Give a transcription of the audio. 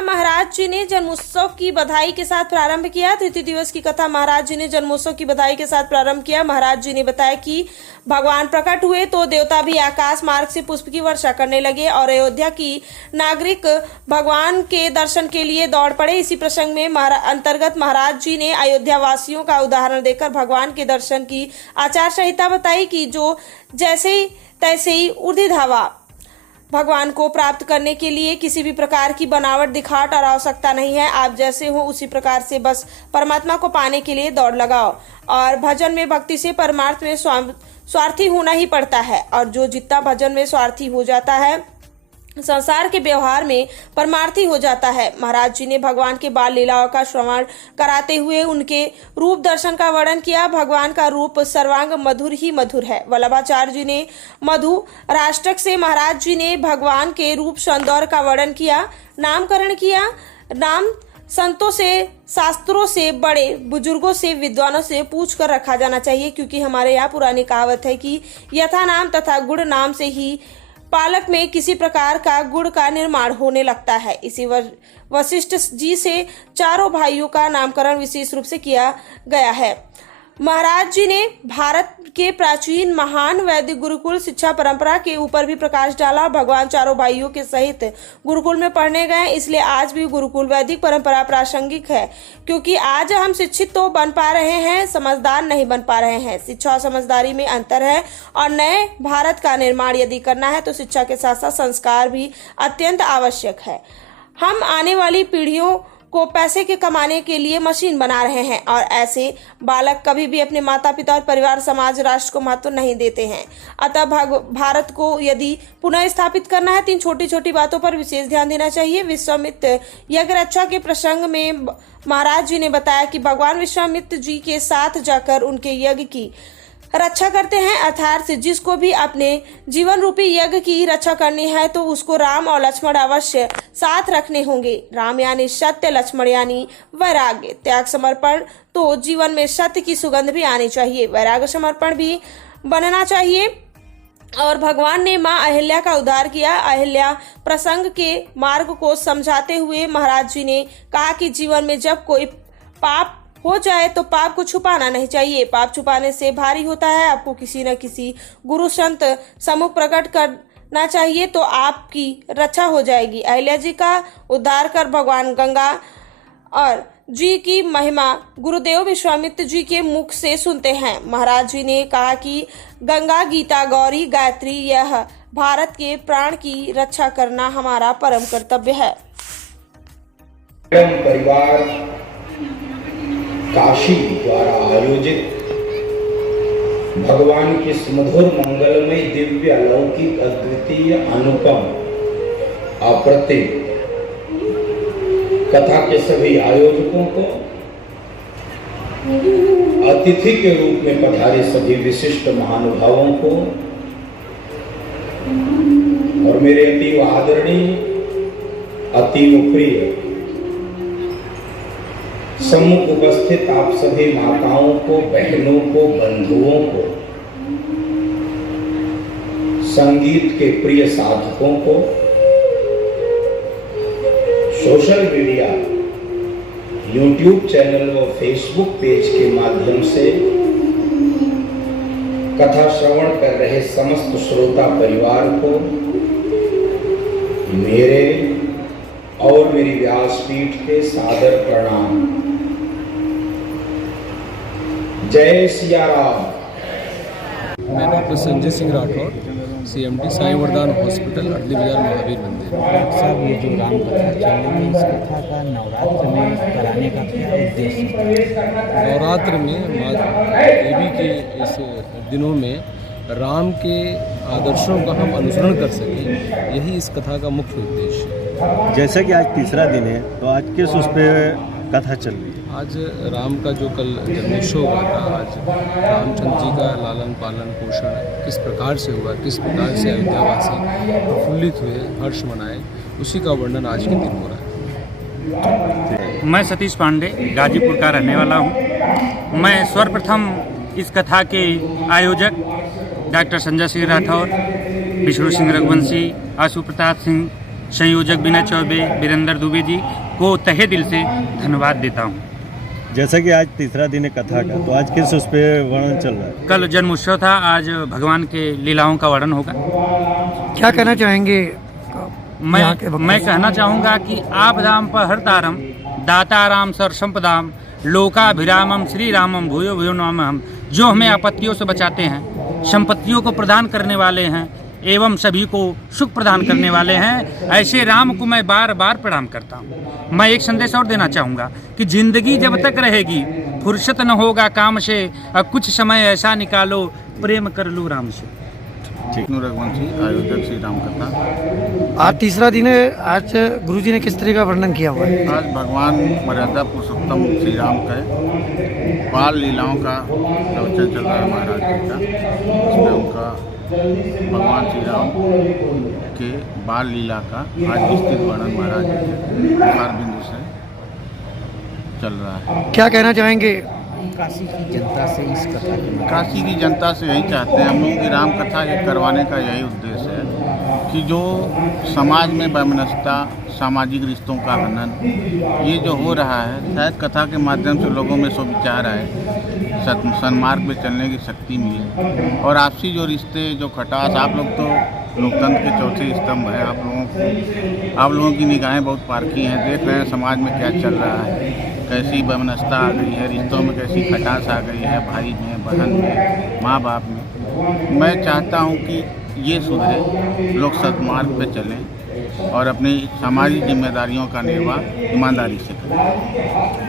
कथा महाराज जी ने जन्मोत्सव की बधाई के साथ प्रारंभ किया। तृतीय दिवस की कथा महाराज जी ने जन्मोत्सव की बधाई के साथ प्रारंभ किया। महाराज जी ने बताया कि भगवान प्रकट हुए तो देवता भी आकाश मार्ग से पुष्प की वर्षा करने लगे और अयोध्या की नागरिक भगवान के दर्शन के लिए दौड़ पड़े। इसी प्रसंग में अंतर्गत महाराज जी ने अयोध्या वासियों का उदाहरण देकर भगवान के दर्शन की आचार संहिता बताई कि जो जैसे ही तैसे ही उर्दी धावा भगवान को प्राप्त करने के लिए किसी भी प्रकार की बनावट दिखावट और आवश्यकता नहीं है। आप जैसे हो उसी प्रकार से बस परमात्मा को पाने के लिए दौड़ लगाओ। और भजन में भक्ति से परमार्थ में स्वार्थी होना ही पड़ता है और जो जितना भजन में स्वार्थी हो जाता है संसार के व्यवहार में परमार्थी हो जाता है। महाराज जी ने भगवान के बाल लीलाओं का श्रवण कराते हुए उनके रूप दर्शन का वर्णन किया। भगवान का रूप सर्वांग मधुर ही मधुर है। वल्लभाचार्य जी ने मधु राष्ट्रक से महाराज जी ने भगवान के रूप सौंदर्य का वर्णन किया, नामकरण किया। नाम संतों से, शास्त्रों से, बड़े बुजुर्गों से, विद्वानों से पूछ कर रखा जाना चाहिए, क्योंकि हमारे यहाँ पुरानी कहावत है कि यथा नाम तथा गुण नाम से ही पालक में किसी प्रकार का गुण का निर्माण होने लगता है। इसी वशिष्ठ जी से चारों भाइयों का नामकरण विशेष रूप से किया गया है। महाराज जी ने भारत के प्राचीन महान वैदिक गुरुकुल शिक्षा परंपरा के ऊपर भी प्रकाश डाला। भगवान चारों भाइयों के सहित गुरुकुल में पढ़ने गए, इसलिए आज भी गुरुकुल वैदिक परंपरा प्रासंगिक है, क्योंकि आज हम शिक्षित तो बन पा रहे हैं, समझदार नहीं बन पा रहे हैं। शिक्षा और समझदारी में अंतर है और नए भारत का निर्माण यदि करना है तो शिक्षा के साथ साथ संस्कार भी अत्यंत आवश्यक है। हम आने वाली पीढ़ियों को पैसे के कमाने के लिए मशीन बना रहे हैं और ऐसे बालक कभी भी अपने माता पिता और परिवार, समाज, राष्ट्र को महत्व नहीं देते हैं। अतः भारत को यदि पुनः स्थापित करना है तो इन छोटी छोटी बातों पर विशेष ध्यान देना चाहिए। विश्वामित्र यज्ञ रक्षा के प्रसंग में महाराज जी ने बताया कि भगवान विश्वामित्र जी के साथ जाकर उनके यज्ञ की रक्षा करते हैं, अर्थात जिसको भी अपने जीवन रूपी यज्ञ की रक्षा करनी है तो उसको राम और लक्ष्मण अवश्य साथ रखने होंगे। राम यानी सत्य, लक्ष्मण यानी वैराग्य, त्याग, समर्पण। तो जीवन में सत्य की सुगंध भी आनी चाहिए, वैराग्य, समर्पण भी बनना चाहिए। और भगवान ने माँ अहिल्या का उद्धार किया। अहिल्या प्रसंग के मार्ग को समझाते हुए महाराज जी ने कहा कि जीवन में जब कोई पाप हो जाए तो पाप को छुपाना नहीं चाहिए, पाप छुपाने से भारी होता है। आपको किसी न किसी गुरु संत सम्मुख प्रकट करना चाहिए तो आपकी रक्षा हो जाएगी। अहिल्या जी का उद्धार कर भगवान गंगा और जी की महिमा गुरुदेव विश्वामित्र जी के मुख से सुनते हैं। महाराज जी ने कहा कि गंगा, गीता, गौरी, गायत्री, यह भारत के प्राण की रक्षा करना हमारा परम कर्तव्य है। परिवार काशी द्वारा आयोजित भगवान की सुमधुर मंगलमय दिव्य अलौकिक अद्वितीय अनुपम अप्रतिम कथा के सभी आयोजकों को, अतिथि के रूप में पधारे सभी विशिष्ट महानुभावों को और मेरे अतीव आदरणीय, अतीव प्रिय सम्मुख उपस्थित आप सभी माताओं को, बहनों को, बंधुओं को, संगीत के प्रिय साधकों को, सोशल मीडिया, यूट्यूब चैनल व फेसबुक पेज के माध्यम से कथा श्रवण कर रहे समस्त श्रोता परिवार को मेरे और मेरी व्यासपीठ के सादर प्रणाम। जय सिया राम। मैं डॉक्टर संजय सिंह राठौर, CMD साईं वरदान हॉस्पिटल, अडली बाजार, महावीर मंदिर। डॉक्टर साहब, ये जो राम कथा चल रही है, इस कथा का नवरात्र में कराने का क्या उद्देश्य? नवरात्र में माँ देवी के इस दिनों में राम के आदर्शों का हम अनुसरण कर सकें, यही इस कथा का मुख्य उद्देश्य है। जैसा कि आज तीसरा दिन है तो आज किस उस पे कथा चल रही है? आज राम का जो कल जन्मोत्सव हुआ था, आज रामचंद्र जी का लालन पालन पोषण किस प्रकार से हुआ, किस प्रकार से अयोध्यावासी प्रफुल्लित हुए, हर्ष मनाए, उसी का वर्णन आज के दिन हो रहा है। मैं सतीश पांडे गाजीपुर का रहने वाला हूँ। मैं सर्वप्रथम इस कथा के आयोजक डॉक्टर संजय सिंह राठौर, विष्णु सिंह रघुवंशी, आशु प्रताप सिंह संयोजक विनय चौबे, वीरेंद्र दुबे जी को तहे दिल से धन्यवाद देता हूँ। जैसा कि आज तीसरा दिन है कथा का, तो आज किस उस पे वर्णन चल रहा है? कल जन्मोत्सव था, आज भगवान के लीलाओं का वर्णन होगा। क्या कहना चाहेंगे? मैं कहना चाहूँगा कि आपदाम पर हरतारम दाताराम सर संपदाम लोकाभिरामम श्री रामम भूयो भूयो नमामि। जो हमें आपत्तियों से बचाते हैं, संपत्तियों को प्रदान करने वाले हैं एवं सभी को सुख प्रदान करने वाले हैं, ऐसे राम को मैं बार बार प्रणाम करता हूँ। मैं एक संदेश और देना चाहूँगा कि जिंदगी जब तक रहेगी फुर्सत न होगा काम से, और कुछ समय ऐसा निकालो प्रेम कर लो राम से। रघुवंशी, आयोजक श्री राम कथा। आज तीसरा दिन है, आज गुरुजी ने किस तरह का वर्णन किया हुआ है? आज भगवान मर्यादा पुरुषोत्तम श्री राम का बाल लीलाओं का प्रवचन चल रहा है महाराज जी का। इसमें उनका भगवान श्री राम के बाल लीला का आज विस्तृत वर्णन महाराज जी के मुखार बिंदु से चल रहा है। क्या कहना चाहेंगे? काशी की जनता से इस कथा के काशी की जनता से यही चाहते हैं हम लोग कि राम कथा के करवाने का यही उद्देश्य है कि जो समाज में वैमनस्यता, सामाजिक रिश्तों का हनन ये जो हो रहा है, शायद कथा के माध्यम से लोगों में सुविचार आए, सन्मार्ग पे चलने की शक्ति मिले, और आपसी जो रिश्ते, जो खटास, आप लोग तो लोकतंत्र के चौथे स्तंभ हैं, आप लोगों की निगाहें बहुत पारखी हैं, देख रहे हैं समाज में क्या चल रहा है, कैसी वैमनस्यता आ गई है, रिश्तों में कैसी खटास आ गई है, भाई में, बहन में, माँ बाप में। मैं चाहता हूँ कि ये सुधरे, लोग सद्मार्ग पे चलें और अपनी सामाजिक जिम्मेदारियों का निर्वाह ईमानदारी से करें।